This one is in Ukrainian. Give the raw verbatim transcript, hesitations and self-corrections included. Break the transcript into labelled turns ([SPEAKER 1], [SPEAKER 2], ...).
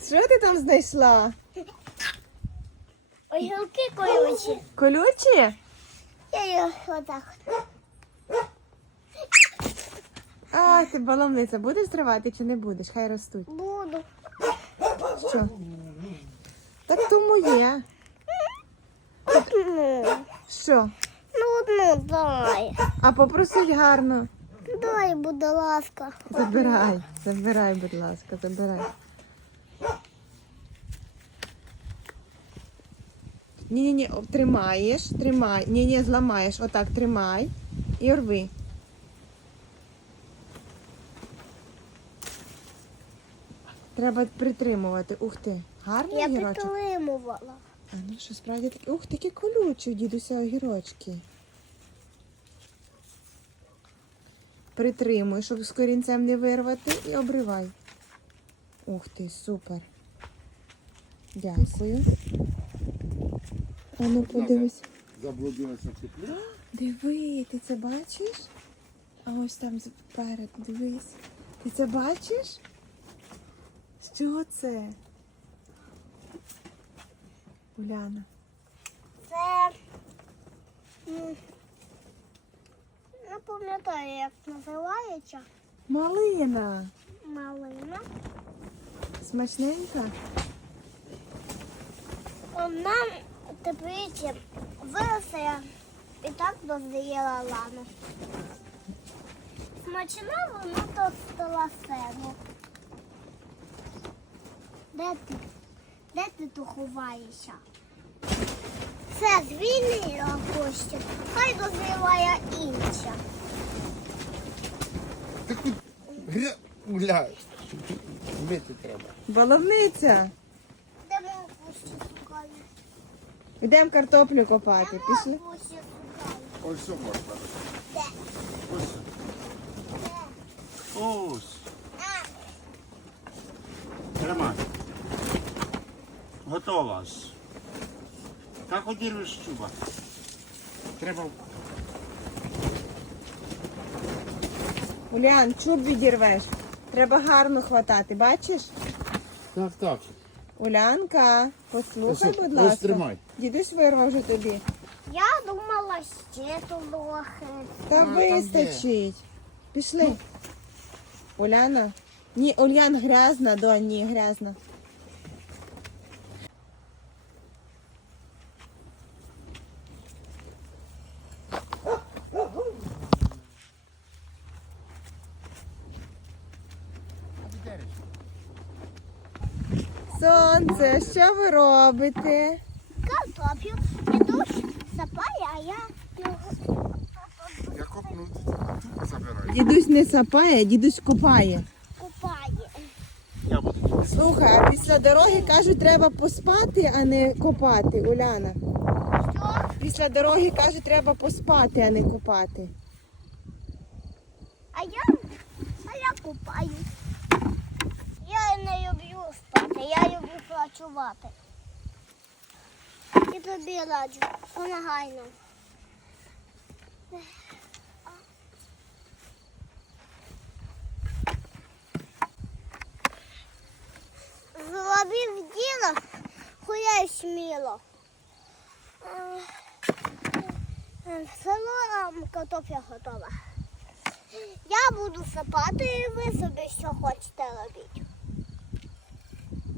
[SPEAKER 1] Що ти там знайшла?
[SPEAKER 2] Огірки колючі.
[SPEAKER 1] Колючі?
[SPEAKER 2] Я їх отак.
[SPEAKER 1] А, ти баловниця, будеш зривати чи не будеш? Хай ростуть.
[SPEAKER 2] Буду.
[SPEAKER 1] Що? Так то моє.
[SPEAKER 2] Ну,
[SPEAKER 1] Що?
[SPEAKER 2] ну, ну, дай.
[SPEAKER 1] А попросить гарно.
[SPEAKER 2] Дай, будь ласка.
[SPEAKER 1] Забирай, забирай, будь ласка, забирай. Ні-ні-ні, тримаєш, тримай. Ні-ні, зламаєш. Отак, тримай і рви. Треба притримувати. Ух ти, гарний
[SPEAKER 2] Я
[SPEAKER 1] огірочок.
[SPEAKER 2] підтримувала.
[SPEAKER 1] А ну що, справді такі. Ух, такі колючі у дідуся огірочки. Притримуй, щоб з корінцем не вирвати, і обривай. Ух ти, супер. Дякую. А ну подивись.
[SPEAKER 3] Заблудилася в теплі.
[SPEAKER 1] Диви, ти це бачиш? А ось там спереду, дивись. Ти це бачиш? Що це? Уляна.
[SPEAKER 2] Це... м, Не пам'ятаю, як називається.
[SPEAKER 1] Малина.
[SPEAKER 2] Малина.
[SPEAKER 1] Смачненька?
[SPEAKER 2] Вона теплиці виросла і так дозріла лану. Смачна вона тут стала сену. Де ти? Де ти тут ховаєшся? Це звільнила кущик, хай дозріває інша.
[SPEAKER 3] Ти куди? Гля... Гуляєш. Мити треба.
[SPEAKER 1] Баловниця.
[SPEAKER 2] Де мого кущик шукаю?
[SPEAKER 1] Йдемо картоплю копати.
[SPEAKER 2] Де
[SPEAKER 1] Пішли?
[SPEAKER 2] мого кущик шукаю?
[SPEAKER 3] Ось що можна.
[SPEAKER 2] Де?
[SPEAKER 3] Ось.
[SPEAKER 2] Де?
[SPEAKER 3] Ось.
[SPEAKER 2] А,
[SPEAKER 3] Тримай. Готова ж. Як одірвеш чуба? Треба.
[SPEAKER 1] Улян, чуб відірвеш. Треба гарно хватати, бачиш?
[SPEAKER 3] Так, так.
[SPEAKER 1] Улянка, послухай,
[SPEAKER 3] Ось,
[SPEAKER 1] будь
[SPEAKER 3] ось
[SPEAKER 1] ласка.
[SPEAKER 3] тримай.
[SPEAKER 1] Дідусь вирвав вже тобі.
[SPEAKER 2] я думала ще трохи.
[SPEAKER 1] Та
[SPEAKER 3] там
[SPEAKER 1] вистачить. Пішли. Уляна? Ні, Улян грязна, донь, ні, грязна. Сонце, що ви робите?
[SPEAKER 2] Картоплю. Дідусь сапає, а я його
[SPEAKER 3] Я копну, забираю.
[SPEAKER 1] Дідусь не сапає, дідусь копає.
[SPEAKER 2] купає.
[SPEAKER 3] Я буду.
[SPEAKER 1] Слухай, а після дороги кажуть, треба поспати, а не копати, Уляна.
[SPEAKER 2] Що?
[SPEAKER 1] Після дороги кажуть, треба поспати, а не копати.
[SPEAKER 2] А я, а я купаю. Я не люблю спати, я люблю працювати. І тобі раджу, помагай нам. Зробив діло, гуляй сміло. Е, е, Село ем, картопля готова. Я буду сапати, і ви собі що хочете робити.